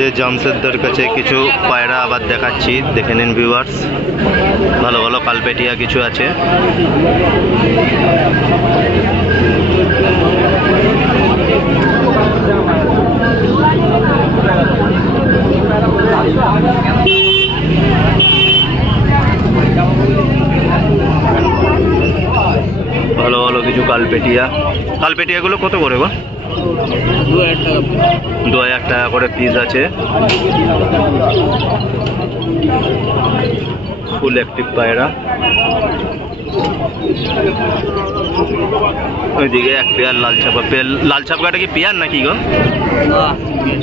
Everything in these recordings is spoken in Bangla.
যে জামশেদদের কাছে কিছু পায়রা আবার দেখাচ্ছি, দেখে নিন ভিউয়ার্স। ভালো ভালো কালপেটিয়া কিছু আছে। ভালো ভালো কিছু কালপেটিয়া। কালপেটিয়াগুলো কত করে গো? 2000 টাকা করে পিস আছে। ফুল অ্যাক্টিভ পায়রা। ওইদিকে এক পেয়ার লাল ছাপা। লাল ছাপকাটা কি পেয়ার নাকি গো?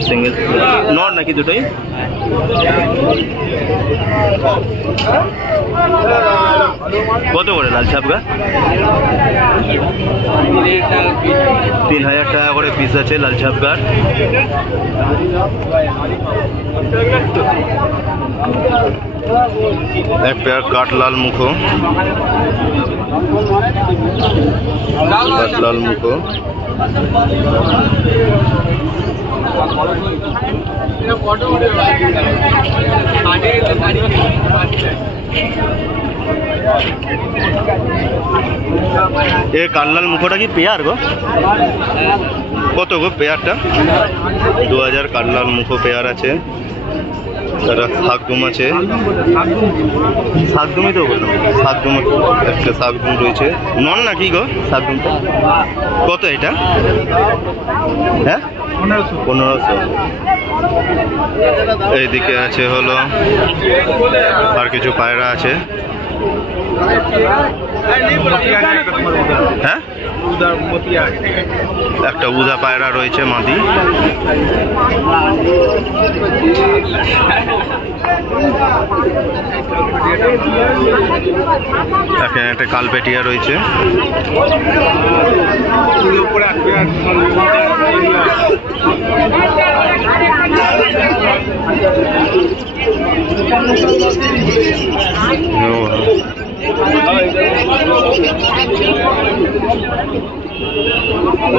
সিঙ্গেল নর নাকি দুটোই? কত করে লাল ছাপকা? 3000 টাকা করে পিস আছে লাল ছাপকার। এক পেয়ার কাঠলাল মুখো। কাঠলাল মুখো। এ কাঠলাল মুখোটা কি পেয়ার গো? কত গো পেয়ারটা? 2000 কাঠলাল মুখো পেয়ার আছে। শাকদুম আছে। শাকদুমই তো বললাম, শাকদুম একটা শাকদুম রয়েছে। নন নাকি গো শাকদুমটা? কত এটা? হ্যাঁ 1500। এইদিকে আছে হলো আর কিছু পায়রা আছে। হ্যাঁ একটা উদা পায়রা রয়েছে মাদি। এখানে একটা কালপেটিয়া রয়েছে।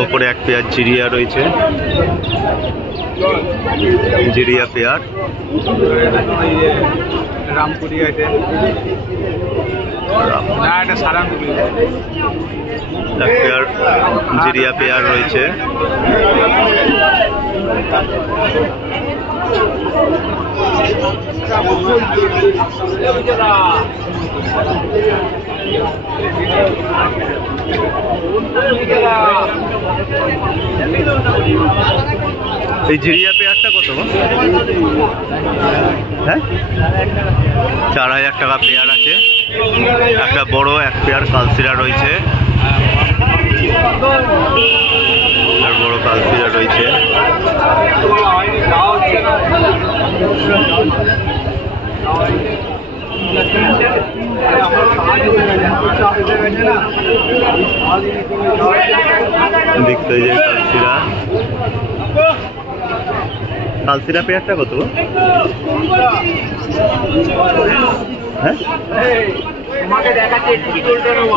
ওপরে এক পেয়ার জিরিয়া রয়েছে। জিরিয়া পেয়ার। এক পেয়ার জিরিয়া পেয়ার রয়েছে। এই জিরিয়া পেয়ারটা কত? হ্যাঁ 4000 টাকা পেয়ার আছে। একটা বড় এক পেয়ার কালসিরা রয়েছে। আর বড় কালসিরা রয়েছে। দেখতে যে কালসিরা। কালসিরা পেয়ারটা কত? হ্যাঁ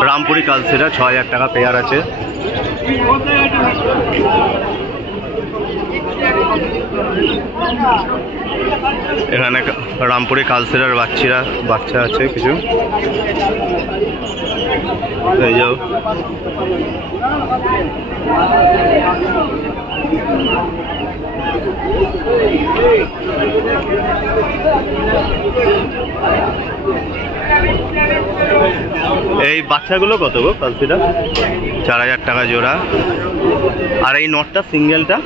রামপুরি কালসিরা 6000 টাকা পেয়ার আছে। এখানে রামপুরি কালসিরার বাচ্চা আছে কিছু। এই যাও এই বাচ্চাগুলো কত গো কালসিরা? 4000 টাকা জোড়া। আর এই নটটা সিঙ্গেলটা?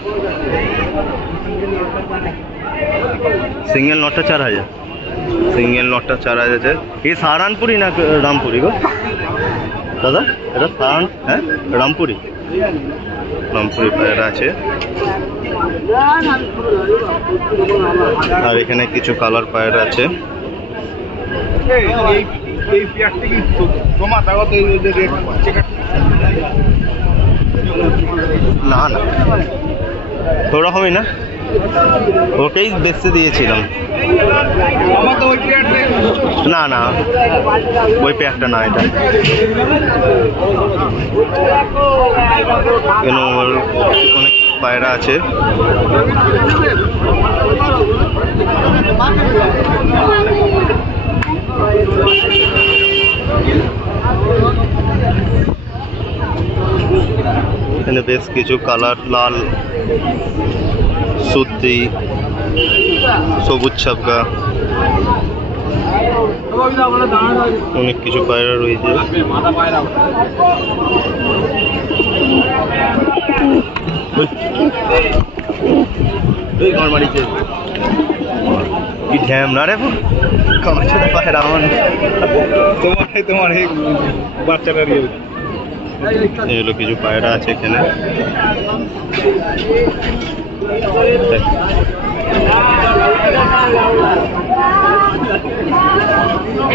সিঙ্গেল নটটা 4000। সিঙ্গেল নটটা 4000 আছে। এই সাহারানপুরি না রামপুরি গো দাদা? এটা সাহারান, হ্যাঁ রামপুরি। রামপুরি পায়রা আছে। আর এখানে কিছু কালার পায়রা আছে। না না ওরকমই না, ওকেই বেচতে দিয়েছিলাম। না না ওই পেয়ারটা না, এটা কেন অনেক পায়রা আছে। বেশ কিছু কালার, লাল সুতি, সবুজ ছাপকা, অনেক কিছু পায়রা রয়েছে। কি ঢ্যাম না রে পায়রা আমার, তোমার এই বাচ্চাটার এগুলো কিছু পায়রা আছে এখানে।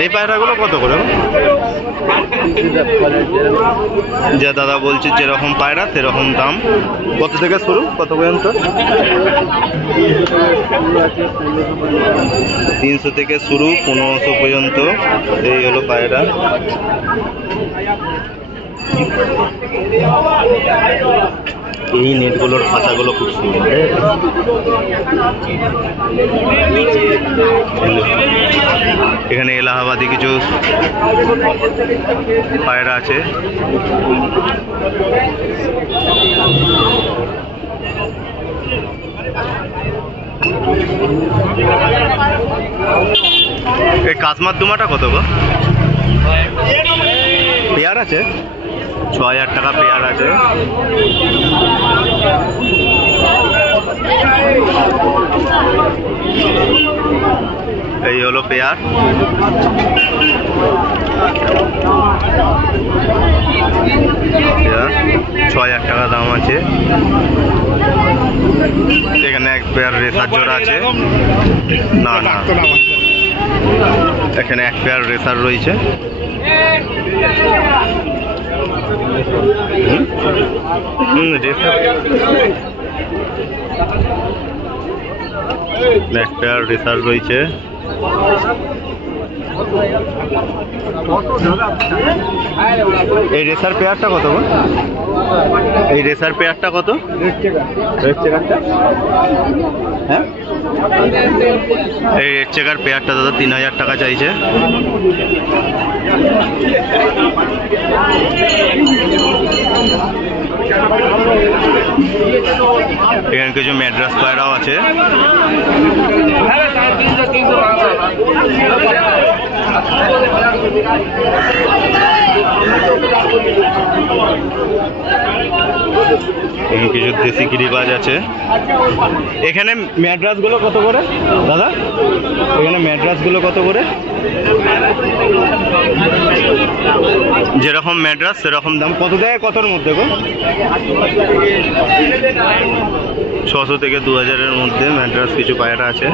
এই পায়রাগুলো কত করে? যে দাদা বলছে যেরকম পায়রা সেরকম দাম। কত থেকে শুরু, কত পর্যন্ত? 300 থেকে শুরু, 1500 পর্যন্ত। এই হলো পায়রা। এই নেটগুলোর খাঁচাগুলো খুব সুন্দর। এখানে এলাহাবাদি কিছু পায়রা আছে। এই কাশ্মার দুমাটা কত গো? পেয়ার আছে 6000 টাকা পেয়ার আছে। এই হলো পেয়ার। 6000 টাকা দাম আছে। এখানে এক পেয়ার রেসার জোড়া আছে। না না, এখানে এক পেয়ার রেসার রয়েছে। এক পেয়ার রেসার রয়েছে। এই রেসার পেয়ারটা কত? এই রেসার পেয়ারটা কত? রেড চেকারটা, হ্যাঁ এই রেড চেকার পেয়ারটা দাদা 3000 টাকা চাইছে। এখানে কিছু ম্যাড্রাস পায়রাও আছে। কিছু দেশি গিরিবাজ আছে। এখানে ম্যাড্রাস গুলো কত করে দাদা? এখানে ম্যাড্রাস গুলো কত করে? যেরকম ম্যাড্রাস সেরকম দাম। কত থেকে কতর মধ্যে গো? 600 থেকে 2000-এর মধ্যে ম্যাড্রাস কিছু পায়রা আছে।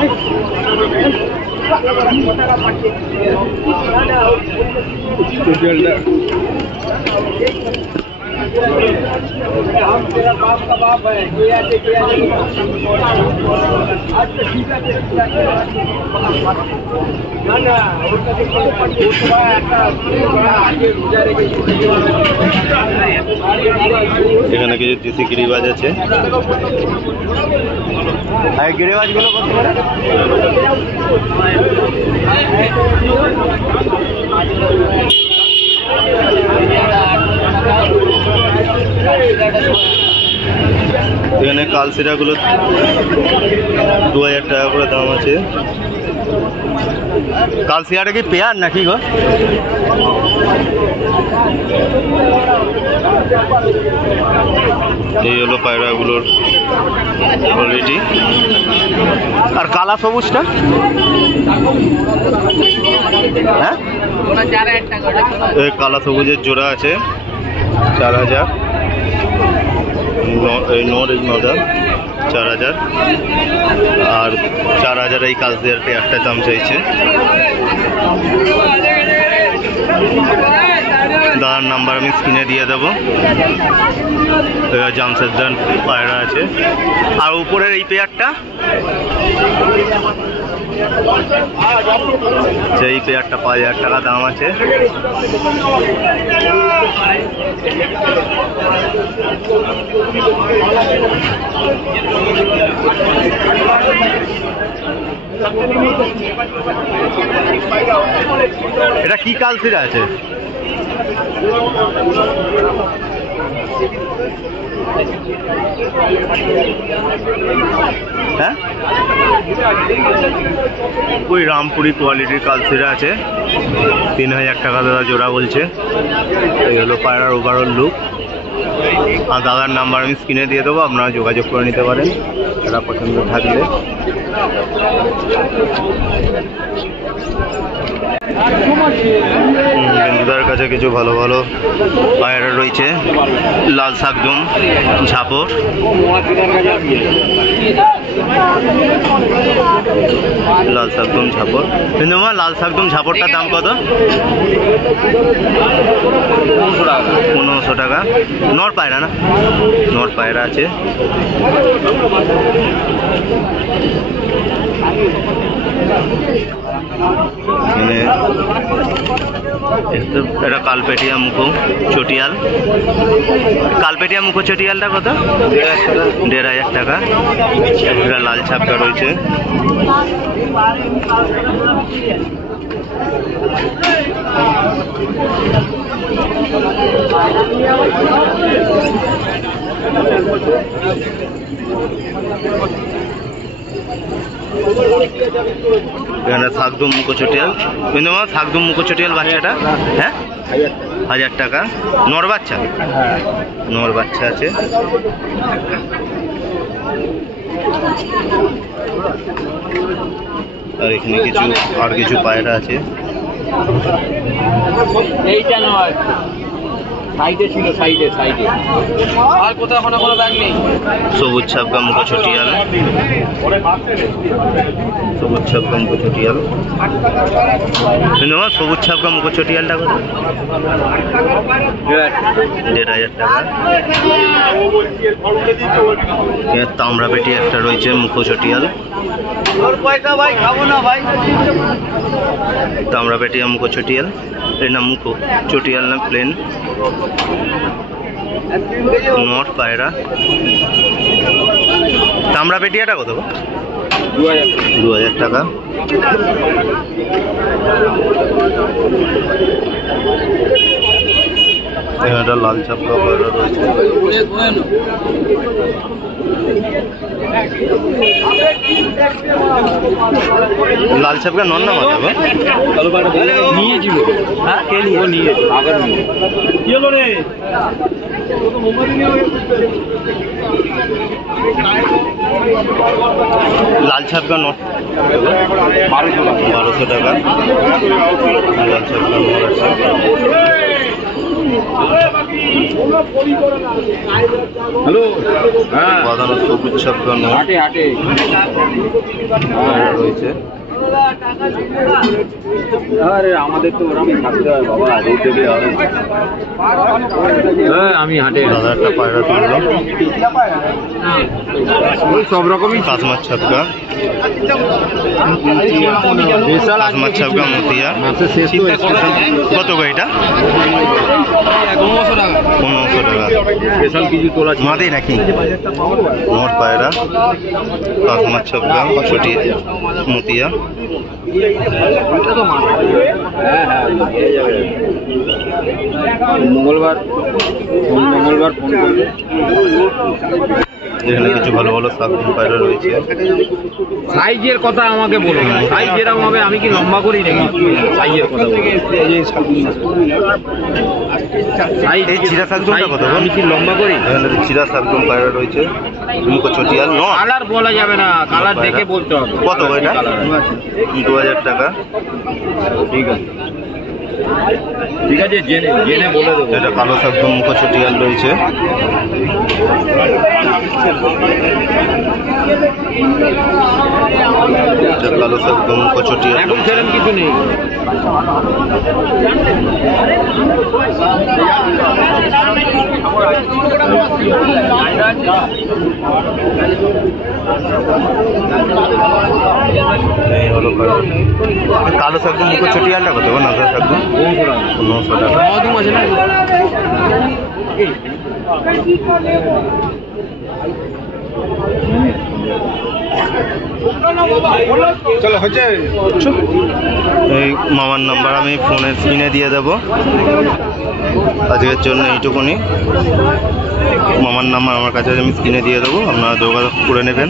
এখানে কিছু দেশি গিরিবাজ আছে। আর গিরিবাজ গুলো কত করে? এখানে কালসিরা গুলো 2000 টাকা করে দাম আছে। কালসিরাটা কি পেয়ার নাকি গো? এই হলো পায়রাগুলোর কোয়ালিটি। আর কালা সবুজটা, হ্যাঁ এই কালা সবুজের জোড়া আছে 4000। এই নর, এই মাদা 4000। আর 4000 এই কালসিয়ার পেয়ারটা দাম চাইছে। দাদার নাম্বার আমি স্ক্রিনে দিয়ে দেবো। জামশেদদার পায়রা আছে। আর উপরের এই পেয়ারটা, সেই পেয়ারটা 5000 টাকা দাম আছে। এটা কি কালসিরা আছে? হ্যাঁ, ওই রামপুরি কোয়ালিটির কালসিরা আছে, 3000 টাকা দাদা জোড়া বলছে। এই হলো পায়রার ওভারঅল লুক। আর দাদার নাম্বার আমি স্ক্রিনে দিয়ে দেবো, আপনারা যোগাযোগ করে নিতে পারেন এটা পছন্দ থাকলে। বন্ধুদের কাছে কিছু ভালো ভালো পায়রা রয়েছে। লাল শাকদম ঝাপর, লাল শাকদম ঝাপর। কিন্তু আমার লাল শাকদম ঝাপরটার দাম কত? 1500 টাকা। নর পায়রা না? নর পায়রা আছে। এটা কালপেটিয়া মুখো চটিয়াল। কালপেটিয়া মুখো চটিয়ালটা কত? 1500 টাকা। এটা লাল ছাপটা রয়েছে। এখানে শাকদম মুখো চটিয়াল। কিন্তু আমার শাকদম মুখো চটিয়াল বাচ্চাটা, হ্যাঁ 1000 টাকা। নর বাচ্চা? নর বাচ্চা আছে। আর এখানে কিছু পায়রা আছে। এইটা নয়, সাইডে ছিল, সাইডে সাইডে। আর কোথাও কোনো ব্যাগ নেই। সবুজ ছাপকা মুখো চটিয়াল, সবুজ ছাপকা মুখো চটিয়াল। কিন্তু আমার সবুজ ছাপকা মুখো চটিয়ালটা কত? 1500 টাকা। তামড়া পেটি একটা রয়েছে মুখো চটিয়াল। তামড়া পেটিয়া মুখো চটিয়াল। এর নাম মুখো চটিয়াল না প্লেন। নট পায়রা। তামড়া পেটিয়াটা কত? 2000 টাকা। একটা লাল ছাপকা পায়রা রয়েছে। লাল ছাপকা নন না মাথা নিয়েছিল। হ্যাঁ, কে নিয়ে? ও নিয়ে আবার নিয়ে কি হলো রে? লাল ছাপকা নট 1200 টাকা। লাল ছাপকা নট আছে। হ্যালো, হ্যাঁ বাঁধানো সবুজ ছাপকা নট হাটে হাটে রয়েছে। আরে আমাদের তো ওরকমই থাকতে হয় বাবা, রোদ দেখলে হবে। আমি হাটে দাদা একটা পায়রা তুললো, সব রকমই কাসমার ছাপকা, কাসমার ছাপকা মতিয়া। কত গো এটা? 1500 টাকা। 1500 টাকা। স্পেশাল কিছু তোলা মাদি নাকি? নট পায়রা, কাসমার ছাপকা, ছোটি মতিয়া। মঙ্গলবার ফোন করবে। এখানে কিছু ভালো ভালো শাকদম পায়রা রয়েছে। সাইজের কথা আমাকে বলো না, সাইজ যেরকম হবে। আমি কি লম্বা করি নাকি? সাইজের কথা এই চিরা শাকদমটা কত? আমি কি লম্বা করি? এখানে চিরা শাকদম পায়রা রয়েছে, মুখো চটিয়াল। কালার বলা যাবে না, কালার দেখে বলতে হবে। কত এটা? 2000 টাকা। ঠিক আছে, ঠিক আছে, জেনে জেনে বলে দেবো। এটা কালো শাকদম মুখো চটিয়াল রয়েছে। এটা কালো শাকদম মুখো চটিয়াল। এখন সেরকম কিছু নেই। এই হলো কালো শাকদম মুখো চটিয়ালটা কত? নাজা শাকদম 1500 টাকা। মধুম আছে না? চলো হচ্ছে এই মামার নাম্বার আমি ফোনের স্ক্রিনে দিয়ে দেবো। আজকের জন্য এইটুকুনি। মামার নাম্বার আমার কাছে আমি স্ক্রিনে দিয়ে দেবো, আপনারা যোগাযোগ করে নেবেন।